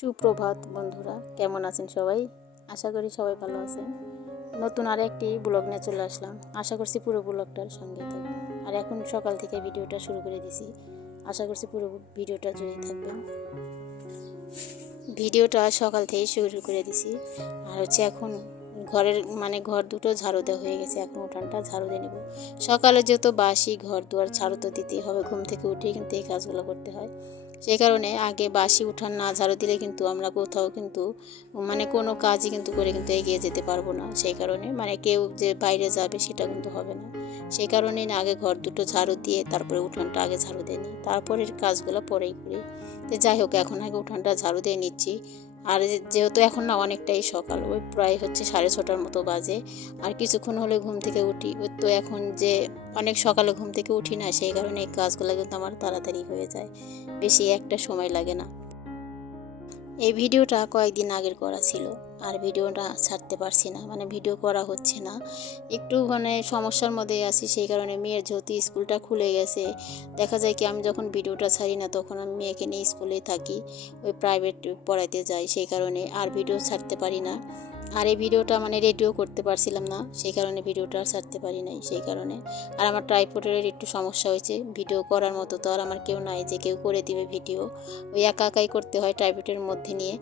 সুপ্রভাত বন্ধুরা, কেমন আছেন সবাই? আশা করি সবাই ভালো আছেন। নতুন আর একটি ব্লগ নিয়ে চলে আসলাম। আশা করছি পুরো ব্লগটার সঙ্গে থাকবেন। আর এখন সকাল থেকে ভিডিওটা শুরু করে দিছি। আশা করছি পুরো ভিডিওটা জুড়ে থাকবেন। ভিডিওটা সকাল থেকেই শুরু করে দিছি। আর হচ্ছে এখন ঘরের মানে ঘর দুটো ঝাড়ু দেওয়া হয়ে গেছে। এখন উঠানটা ঝাড়ু দিয়ে নেব। সকালে যেহেতু বাসি ঘর দুয়ার, ঝাড়ু তো দিতেই হবে। ঘুম থেকে উঠে কিন্তু এই কাজগুলো করতে হয়। সেই কারণে আগে বাসি উঠান না ঝাড়ু দিলে কিন্তু আমরা কোথাও কিন্তু মানে কোনো কাজই কিন্তু করে কিন্তু এগিয়ে যেতে পারব না। সেই কারণে মানে কেউ যে বাইরে যাবে সেটা কিন্তু হবে না। সেই কারণে আগে ঘর দুটো ঝাড়ু দিয়ে তারপরে উঠানটা আগে ঝাড়ু দিয়ে নিই। তারপরের কাজগুলো পরেই করি। তো যাই হোক, এখন আগে উঠানটা ঝাড়ু দিয়ে নিচ্ছি। আর যেহেতু এখন না অনেকটাই সকাল, ওই প্রায় হচ্ছে সাড়ে ছটার মতো বাজে। আর কিছুক্ষণ হলে ঘুম থেকে উঠি। ওই তো এখন যে অনেক সকালে ঘুম থেকে উঠি না, সেই কারণে এই কাজগুলো কিন্তু আমার তাড়াতাড়ি হয়ে যায়। বেশি একটা সময় লাগে না। এই ভিডিওটা কয়েকদিন আগের করা ছিল। আর ভিডিওটা ছাড়তে পারছি না মানে ভিডিও করা হচ্ছে না। একটু মানে সমস্যার মধ্যে আছি, সেই কারণে মেয়ের যেহেতু স্কুলটা খুলে গেছে, দেখা যায় কি আমি যখন ভিডিওটা ছাড়ি না তখন আমি মেয়েকে নিয়ে স্কুলে থাকি, ওই প্রাইভেট পড়াইতে যাই, সেই কারণে আর ভিডিও ছাড়তে পারি না। আর এই ভিডিওটা মানে রেডিও করতে পারছিলাম না, সেই কারণে ভিডিওটা ছাড়তে পারি নাই, সেই কারণে। আর আমার ট্রাইপোর্টের একটু সমস্যা হয়েছে, ভিডিও করার মতো তো আর আমার কেউ নাই যে কেউ করে দিবে ভিডিও। ওই একা একাই করতে হয় ট্রাইপোর্টের মধ্যে নিয়ে,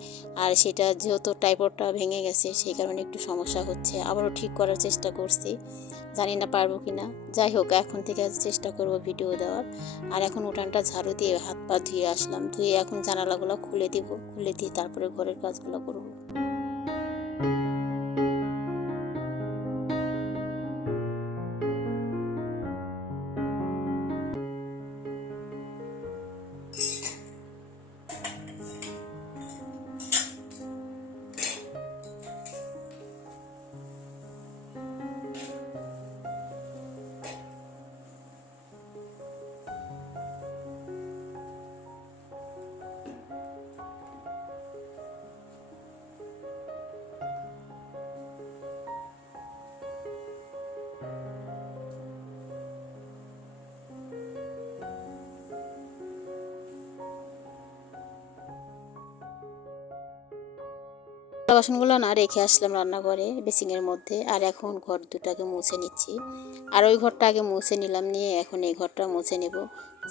আর সেটা যেহেতু টাইপোর্ডটা ভেঙে গেছে, সেই কারণে একটু সমস্যা হচ্ছে। আবারও ঠিক করার চেষ্টা করছি, জানি না পারব কি না যাই হোক, এখন থেকে চেষ্টা করব ভিডিও দেওয়ার। আর এখন উঠানটা ঝাড়ু দিয়ে হাত পা ধুয়ে আসলাম, ধুয়ে এখন জানালাগুলো খুলে দিব, খুলে দিয়ে তারপরে ঘরের কাজগুলো করব। বাসনগুলো না রেখে আসলাম রান্নাঘরে, বেসিংয়ের মধ্যে। আর এখন ঘর দুটাকে মুছে নিচ্ছি। আর ওই ঘরটা আগে মুছে নিলাম, নিয়ে এখন এই ঘরটা মুছে নেব।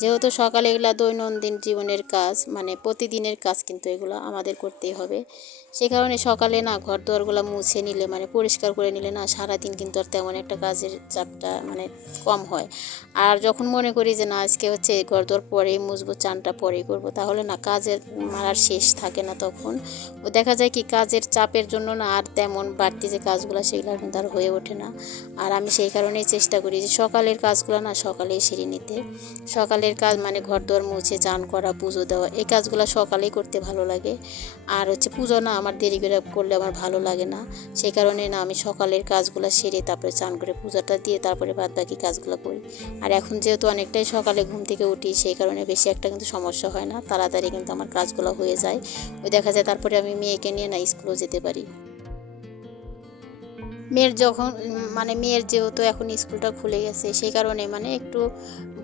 যেহেতু সকালে এগুলা দৈনন্দিন জীবনের কাজ মানে প্রতিদিনের কাজ কিন্তু এগুলো আমাদের করতেই হবে। সে কারণে সকালে না ঘর দুয়ারগুলো মুছে নিলে মানে পরিষ্কার করে নিলে না সারাদিন কিন্তু আর তেমন একটা কাজের চাপটা মানে কম হয়। আর যখন মনে করি যে না, আজকে হচ্ছে ঘর দুয়ার পরেই মুছবো, চানটা পরেই করব, তাহলে না কাজের মারার শেষ থাকে না তখন। ও দেখা যায় কি কাজের চাপের জন্য না আর তেমন বাড়তি যে কাজগুলো, সেগুলো কিন্তু আর হয়ে ওঠে না। আর আমি সেই কারণেই চেষ্টা করি যে সকালের কাজগুলো না সকালেই সেরে নিতে। সকালের কাজ মানে ঘর দোয়ার মুছে, চান করা, পুজো দেওয়া, এই কাজগুলো সকালেই করতে ভালো লাগে। আর হচ্ছে পুজো না, আমার দেরি করে করলে আমার ভালো লাগে না। সেই কারণে না, আমি সকালের কাজগুলো সেরে তারপরে চান করে পূজাটা দিয়ে তারপরে বাদ বাকি কাজগুলো করি। আর এখন যেহেতু অনেকটাই সকালে ঘুম থেকে উঠি, সেই কারণে বেশি একটা কিন্তু সমস্যা হয় না। তাড়াতাড়ি কিন্তু আমার কাজগুলো হয়ে যায়। ওই দেখা যায় তারপরে আমি মেয়েকে নিয়ে না, স্কুলেও যেতে পারি। মেয়ের যখন মানে মেয়ের যেহেতু এখন স্কুলটা খুলে গেছে, সেই কারণে মানে একটু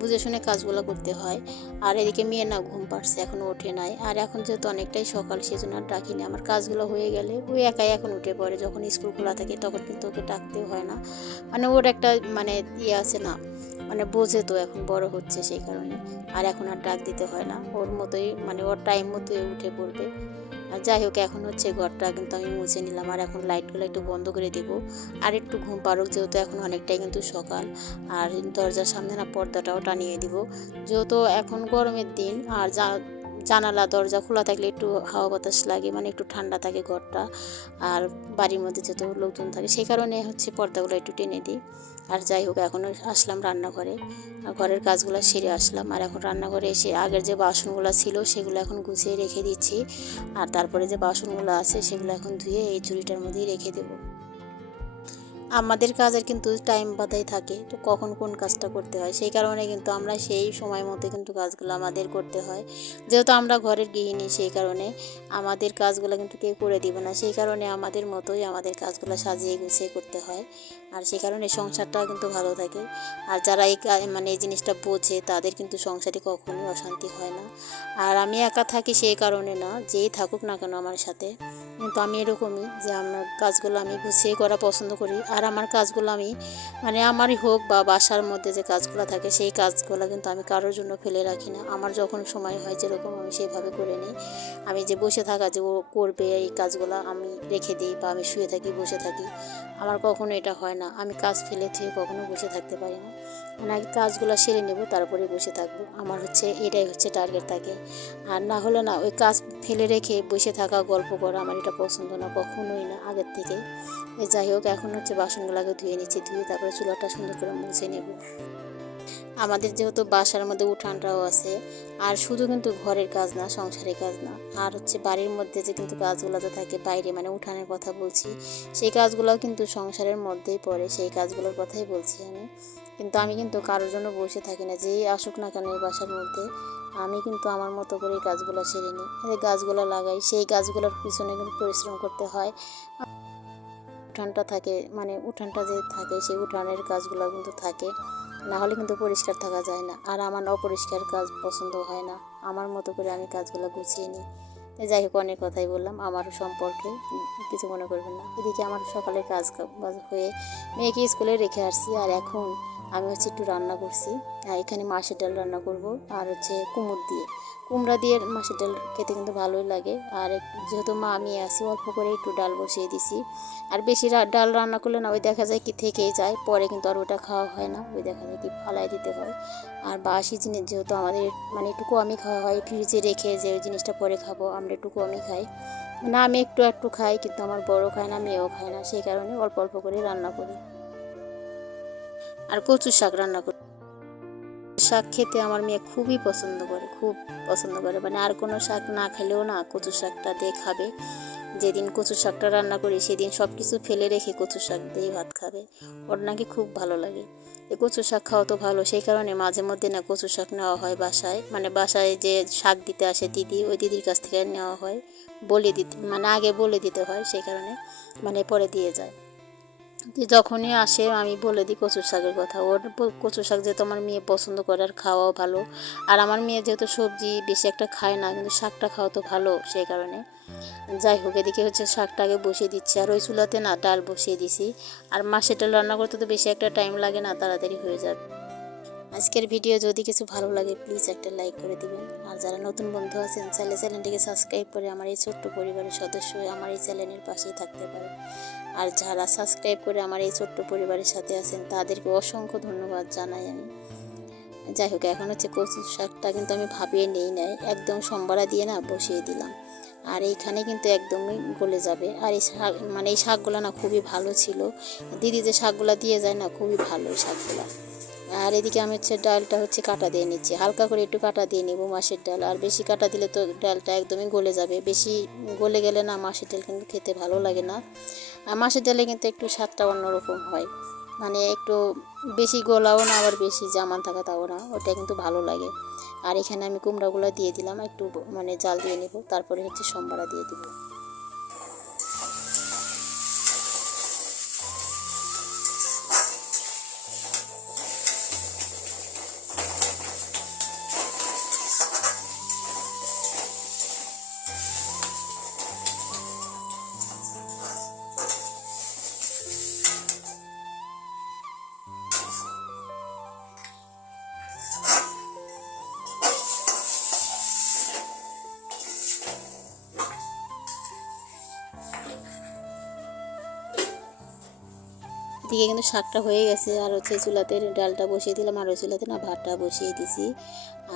বুঝে শুনে কাজগুলো করতে হয়। আর এদিকে মেয়ে না ঘুম পাড়ছে, এখন ওঠে নাই। আর এখন যেহেতু অনেকটাই সকাল, সেজন্য আর ডাকিনি। আমার কাজগুলো হয়ে গেলে ওই একাই এখন উঠে পড়ে। যখন স্কুল খোলা থাকে, তখন কিন্তু ওকে ডাকতেও হয় না। মানে ওর একটা মানে ইয়ে আছে না মানে বোঝে তো এখন বড় হচ্ছে সেই কারণে। আর এখন আর ডাক দিতে হয় না। ওর মতোই মানে ওর টাইম মতোই উঠে পড়বে। আর যাই হোক, এখন হচ্ছে ঘরটা কিন্তু আমি মুছে নিলাম আর এখন লাইটগুলো একটু বন্ধ করে দেব। আর একটু ঘুম পারুক যেহেতু এখন অনেকটাই কিন্তু সকাল। আর দরজার সামনে না পর্দাটাও টানিয়ে দিব। যেহেতু এখন গরমের দিন, আর যা জানালা, দরজা খোলা থাকলে একটু হাওয়া বাতাস লাগে মানে একটু ঠান্ডা থাকে ঘরটা আর বাড়ির মধ্যে যত লোকজন থাকে, সেই কারণে হচ্ছে পর্দাগুলো একটু টেনে দিই। আর যাই হোক, এখনও আসলাম রান্নাঘরে। আর ঘরের কাজগুলো সেরে আসলাম। আর এখন রান্নাঘরে এসে আগের যে বাসনগুলো ছিল, সেগুলো এখন গুছিয়ে রেখে দিচ্ছি। আর তারপরে যে বাসনগুলো আছে, সেগুলো এখন ধুয়ে এই ঝুড়িটার মধ্যেই রেখে দেবো। আমাদের কাজের কিন্তু টাইম বাধাই থাকে, তো কখন কোন কাজটা করতে হয়? সেই কারণে কিন্তু আমরা সেই সময় মতো কিন্তু কাজগুলো আমাদের করতে হয়। যেহেতু আমরা ঘরের গৃহিণী, সেই কারণে আমাদের কাজগুলো কিন্তু কেউ করে দিবে না। সেই কারণে আমাদের মতোই আমাদের কাজগুলো সাজিয়ে গুছিয়ে করতে হয়। আর সেই কারণে সংসারটাও কিন্তু ভালো থাকে। আর যারা এই মানে এই জিনিসটা বোঝে, তাদের কিন্তু সংসারে কখনোই অশান্তি হয় না। আর আমি একা থাকি সেই কারণে না, যেই থাকুক না কেন আমার সাথে কিন্তু আমি এরকমই যে আমার কাজগুলো আমি গুছিয়ে করা পছন্দ করি। আর আমার কাজগুলো আমি মানে আমারই হোক বা বাসার মধ্যে যে কাজগুলো থাকে, সেই কাজগুলো কিন্তু আমি কারোর জন্য ফেলে রাখি না। আমার যখন সময় হয় যেরকম আমি সেইভাবে করে নিই। আমি যে বসে থাকা যে ও করবে এই কাজগুলো আমি রেখে দিই বা আমি শুয়ে থাকি, বসে থাকি। আমার কখনো এটা হয় না। আমি কাজ ফেলে থেকে কখনো বসে থাকতে পারি না। মানে আগে কাজগুলো সেরে নেব, তারপরে বসে থাকব। আমার হচ্ছে এটাই হচ্ছে টার্গেট থাকে। আর না হলে না, ওই কাজ ফেলে রেখে বসে থাকা, গল্প করা আমার এটা পছন্দ না, কখনোই না, আগের থেকে যাই হোক, এখন হচ্ছে বাসনগুলোকে ধুয়ে নিচ্ছি, ধুয়ে তারপরে চুলাটা সুন্দর করে মুছে নেব। আমাদের যেহেতু বাসার মধ্যে উঠানটাও আছে, আর শুধু কিন্তু ঘরের কাজ না, সংসারের কাজ না। আর হচ্ছে বাড়ির মধ্যে যে কিন্তু কাজগুলো তো থাকে, বাইরে মানে উঠানের কথা বলছি, সেই কাজগুলোও কিন্তু সংসারের মধ্যেই পড়ে, সেই কাজগুলোর কথাই বলছি আমি। কিন্তু আমি কিন্তু কারোর জন্য বসে থাকি না, যেই আসুক না কেন এই বাসার মধ্যে। আমি কিন্তু আমার মতো করে গাছগুলো সেরে নিই। গাছগুলো লাগাই, সেই গাছগুলোর পিছনে কিন্তু পরিশ্রম করতে হয়। উঠানটা থাকে মানে উঠানটা যে থাকে, সেই উঠানের কাজগুলো কিন্তু থাকে। না হলে কিন্তু পরিষ্কার থাকা যায় না। আর আমার অপরিষ্কার কাজ পছন্দ হয় না। আমার মতো করে আমি কাজগুলো গুছিয়ে নিই। যাই হোক, অনেক কথাই বললাম আমার সম্পর্কে। কিছু মনে করবেন না। এদিকে আমার সকালের কাজ হয়ে মেয়েকে স্কুলে রেখে আসছি। আর এখন আমি হচ্ছে একটু রান্না করছি। এখানে মাছের ডাল রান্না করব আর হচ্ছে কুমড় দিয়ে। কুমড়া দিয়ে মাছের ডাল খেতে কিন্তু ভালোই লাগে। আর যেহেতু মা, আমি আসি অল্প করে একটু ডাল বসিয়ে দিছি। আর বেশি ডাল রান্না করলে না, ওই দেখা যায় কি থেকেই যায়। পরে কিন্তু আর ওটা খাওয়া হয় না। ওই দেখা যায় কি ফালাই দিতে হয়। আর বাসি জিনিস যেহেতু আমাদের মানে একটু কমই খাওয়া হয়, ফ্রিজে রেখে যে ওই জিনিসটা পরে খাব, আমরা একটু কমই খাই। না, আমি একটু একটু খাই, কিন্তু আমার বড় খায় না, মেয়েও খায় না। সেই কারণে অল্প অল্প করে রান্না করি। আর কচু শাক রান্না করি। শাক খেতে আমার মেয়ে খুবই পছন্দ করে, খুব পছন্দ করে। মানে আর কোনো শাক না খেলেও না কচু শাকটা দিয়ে খাবে। যেদিন কচু শাকটা রান্না করি, সেদিন সব কিছু ফেলে রেখে কচু শাক দিয়ে ভাত খাবে। ওর নাকি খুব ভালো লাগে। এই কচু শাক খাওয়া তো ভালো, সেই কারণে মাঝে মধ্যে না কচু শাক নেওয়া হয় বাসায়। মানে বাসায় যে শাক দিতে আসে দিদি, ওই দিদির কাছ থেকে নেওয়া হয়। বলে দিতে মানে আগে বলে দিতে হয় সেই কারণে মানে পরে দিয়ে যায়। যে যখনই আসে আমি বলে দিই কচু শাকের কথা। ওর কচুর কচু শাক যেহেতু আমার মেয়ে পছন্দ করে আর খাওয়াও ভালো। আর আমার মেয়ে যেহেতু সবজি বেশি একটা খায় না, কিন্তু শাকটা খাওয়া তো ভালো সেই কারণে। যাই হোক, এদিকে হচ্ছে শাকটাকে বসিয়ে দিচ্ছি। আর ওই চুলাতে না ডাল বসিয়ে দিছি। আর মাসেটা রান্না করতে তো বেশি একটা টাইম লাগে না, তাড়াতাড়ি হয়ে যাবে। আজকের ভিডিও যদি কিছু ভালো লাগে প্লিজ একটা লাইক করে দিবেন। আর যারা নতুন বন্ধু আছেন, চাইলে চ্যানেলটিকে সাবস্ক্রাইব করে আমার এই ছোট্ট পরিবারের সদস্য হয়ে আমার এই চ্যানেলের পাশেই থাকতে পারে আর যারা সাবস্ক্রাইব করে আমার এই ছোট্ট পরিবারের সাথে আছেন, তাদেরকে অসংখ্য ধন্যবাদ জানাই আমি। যাই হোক, এখন হচ্ছে কচু শাকটা কিন্তু আমি ভাবিয়ে নেই নাই, একদম সম্বারা দিয়ে না বসিয়ে দিলাম। আর এইখানে কিন্তু একদমই গলে যাবে। আর এই শাক মানে এই শাকগুলো না খুবই ভালো ছিল। দিদি যে শাকগুলো দিয়ে যায় না, খুবই ভালো এই শাকগুলো। আর এদিকে আমি হচ্ছে ডালটা হচ্ছে কাটা দিয়ে নিচ্ছি। হালকা করে একটু কাটা দিয়ে নেব মাছের ডাল। আর বেশি কাটা দিলে তো ডালটা একদমই গলে যাবে। বেশি গলে গেলে না মাছের ডাল কিন্তু খেতে ভালো লাগে না। আর মাছের ডালে কিন্তু একটু স্বাদটা অন্যরকম হয়। মানে একটু বেশি গোলাও না, আবার বেশি জামান থাকা তাও না। ওটা কিন্তু ভালো লাগে। আর এখানে আমি কুমড়াগুলো দিয়ে দিলাম। একটু মানে জাল দিয়ে নেব। তারপরে হচ্ছে সম্বারা দিয়ে দিব। এদিকে কিন্তু শাকটা হয়ে গেছে, আর হচ্ছে চুলাতে ডালটা বসিয়ে দিলাম, আর চুলাতে না ভাতটা বসিয়ে দিছি।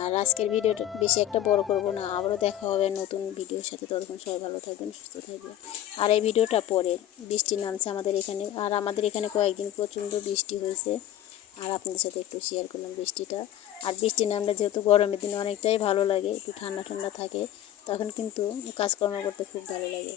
আর আজকের ভিডিওটা বেশি একটা বড় করব না, আবারও দেখা হবে নতুন ভিডিওর সাথে, ততক্ষণ সবাই ভালো থাকবেন, সুস্থ থাকবেন। আর এই ভিডিওটা পরে, বৃষ্টি নামছে আমাদের এখানে, আর আমাদের এখানে কয়েকদিন প্রচণ্ড বৃষ্টি হয়েছে, আর আপনাদের সাথে একটু শেয়ার করলাম বৃষ্টিটা। আর বৃষ্টি নামলে যেহেতু গরমের দিনে অনেকটাই ভালো লাগে, একটু ঠান্ডা ঠান্ডা থাকে, তখন কিন্তু কাজকর্ম করতে খুব ভালো লাগে।